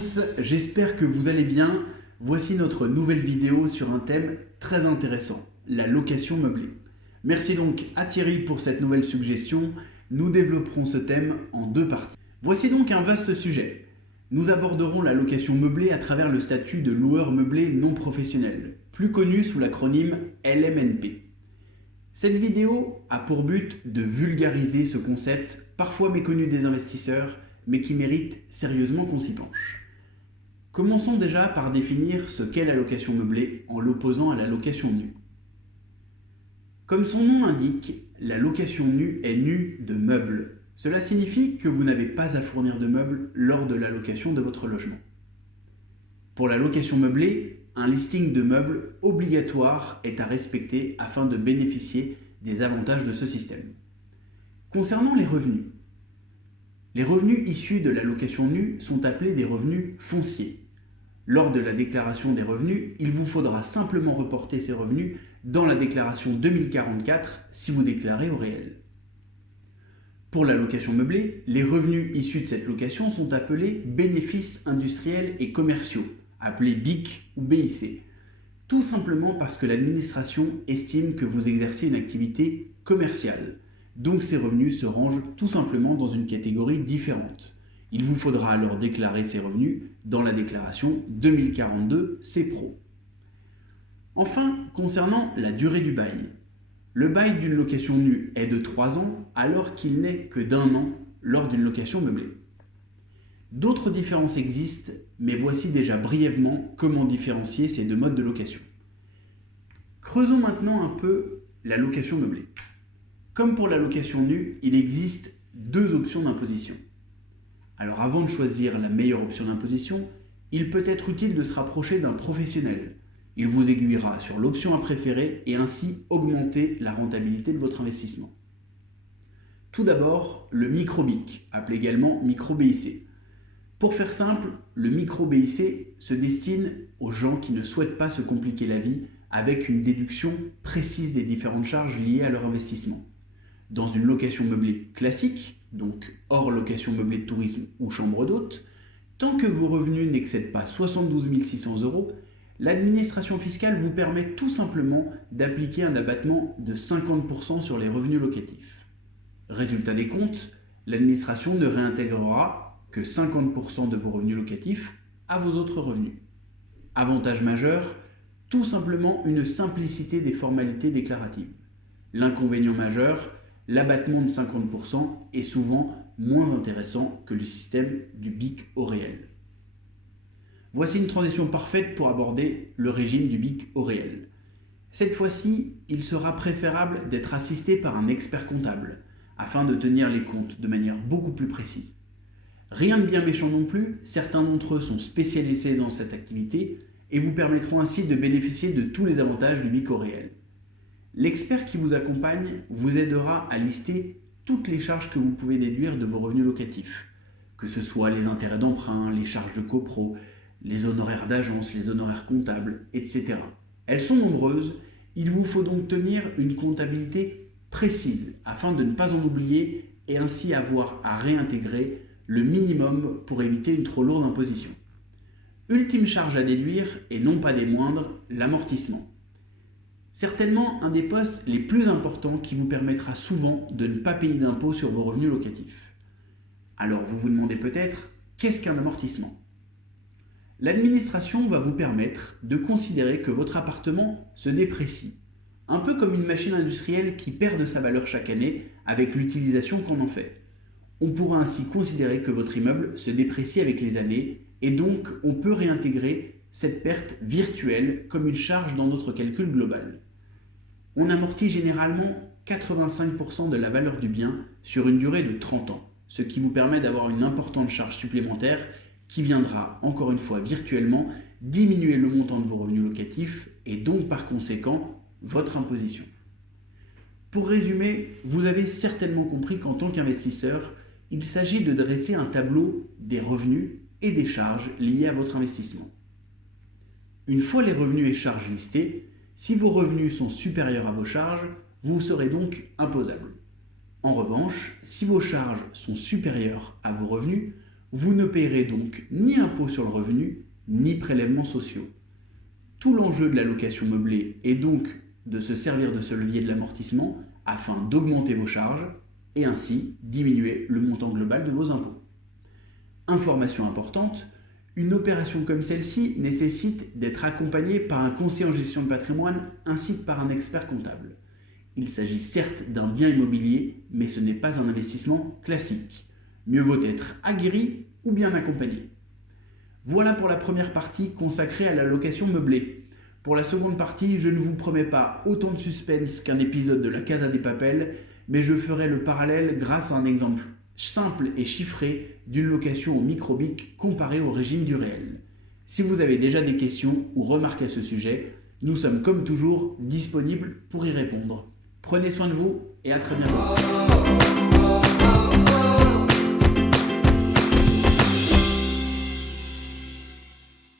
tous, j'espère que vous allez bien. Voici notre nouvelle vidéo sur un thème très intéressant, la location meublée. Merci donc à Thierry pour cette nouvelle suggestion. Nous développerons ce thème en deux parties. Voici donc un vaste sujet. Nous aborderons la location meublée à travers le statut de loueur meublé non professionnel, plus connu sous l'acronyme LMNP. Cette vidéo a pour but de vulgariser ce concept, parfois méconnu des investisseurs, mais qui mérite sérieusement qu'on s'y penche. Commençons déjà par définir ce qu'est la location meublée en l'opposant à la location nue. Comme son nom l'indique, la location nue est nue de meubles. Cela signifie que vous n'avez pas à fournir de meubles lors de la location de votre logement. Pour la location meublée, un listing de meubles obligatoire est à respecter afin de bénéficier des avantages de ce système. Concernant les revenus issus de la location nue sont appelés des revenus fonciers. Lors de la déclaration des revenus, il vous faudra simplement reporter ces revenus dans la déclaration 2044 si vous déclarez au réel. Pour la location meublée, les revenus issus de cette location sont appelés bénéfices industriels et commerciaux, appelés BIC ou BIC, tout simplement parce que l'administration estime que vous exercez une activité commerciale. Donc ces revenus se rangent tout simplement dans une catégorie différente. Il vous faudra alors déclarer ces revenus dans la déclaration 2042 CPRO. Enfin, concernant la durée du bail. Le bail d'une location nue est de 3 ans alors qu'il n'est que d'1 an lors d'une location meublée. D'autres différences existent, mais voici déjà brièvement comment différencier ces deux modes de location. Creusons maintenant un peu la location meublée. Comme pour la location nue, il existe deux options d'imposition. Alors avant de choisir la meilleure option d'imposition, il peut être utile de se rapprocher d'un professionnel. Il vous aiguillera sur l'option à préférer et ainsi augmenter la rentabilité de votre investissement. Tout d'abord, le micro-BIC, appelé également micro-BIC. Pour faire simple, le micro-BIC se destine aux gens qui ne souhaitent pas se compliquer la vie avec une déduction précise des différentes charges liées à leur investissement. Dans une location meublée classique, donc hors location meublée de tourisme ou chambre d'hôte, tant que vos revenus n'excèdent pas 72 600 €, l'administration fiscale vous permet tout simplement d'appliquer un abattement de 50% sur les revenus locatifs. Résultat des comptes, l'administration ne réintégrera que 50% de vos revenus locatifs à vos autres revenus. Avantage majeur, tout simplement une simplicité des formalités déclaratives. L'inconvénient majeur, l'abattement de 50% est souvent moins intéressant que le système du BIC au réel. Voici une transition parfaite pour aborder le régime du BIC au réel. Cette fois-ci, il sera préférable d'être assisté par un expert comptable afin de tenir les comptes de manière beaucoup plus précise. Rien de bien méchant non plus, certains d'entre eux sont spécialisés dans cette activité et vous permettront ainsi de bénéficier de tous les avantages du BIC au réel. L'expert qui vous accompagne vous aidera à lister toutes les charges que vous pouvez déduire de vos revenus locatifs, que ce soit les intérêts d'emprunt, les charges de copro, les honoraires d'agence, les honoraires comptables, etc. Elles sont nombreuses, il vous faut donc tenir une comptabilité précise afin de ne pas en oublier et ainsi avoir à réintégrer le minimum pour éviter une trop lourde imposition. Ultime charge à déduire, et non pas des moindres, l'amortissement. Certainement un des postes les plus importants qui vous permettra souvent de ne pas payer d'impôt sur vos revenus locatifs. Alors vous vous demandez peut-être, qu'est-ce qu'un amortissement ? L'administration va vous permettre de considérer que votre appartement se déprécie, un peu comme une machine industrielle qui perd de sa valeur chaque année avec l'utilisation qu'on en fait. On pourra ainsi considérer que votre immeuble se déprécie avec les années et donc on peut réintégrer cette perte virtuelle comme une charge dans notre calcul global. On amortit généralement 85% de la valeur du bien sur une durée de 30 ans, ce qui vous permet d'avoir une importante charge supplémentaire qui viendra, encore une fois virtuellement, diminuer le montant de vos revenus locatifs et donc par conséquent votre imposition. Pour résumer, vous avez certainement compris qu'en tant qu'investisseur, il s'agit de dresser un tableau des revenus et des charges liées à votre investissement. Une fois les revenus et charges listés, si vos revenus sont supérieurs à vos charges, vous serez donc imposable. En revanche, si vos charges sont supérieures à vos revenus, Vous ne paierez donc ni impôt sur le revenu, ni prélèvements sociaux. Tout l'enjeu de la location meublée est donc de se servir de ce levier de l'amortissement afin d'augmenter vos charges et ainsi diminuer le montant global de vos impôts. Information importante, une opération comme celle-ci nécessite d'être accompagnée par un conseiller en gestion de patrimoine ainsi que par un expert comptable. Il s'agit certes d'un bien immobilier, mais ce n'est pas un investissement classique. Mieux vaut être aguerri ou bien accompagné. Voilà pour la première partie consacrée à la location meublée. Pour la seconde partie, je ne vous promets pas autant de suspense qu'un épisode de La Casa de Papel, mais je ferai le parallèle grâce à un exemple simple et chiffré d'une location au microbic comparée au régime du réel. Si vous avez déjà des questions ou remarques à ce sujet, nous sommes comme toujours disponibles pour y répondre. Prenez soin de vous et à très bientôt.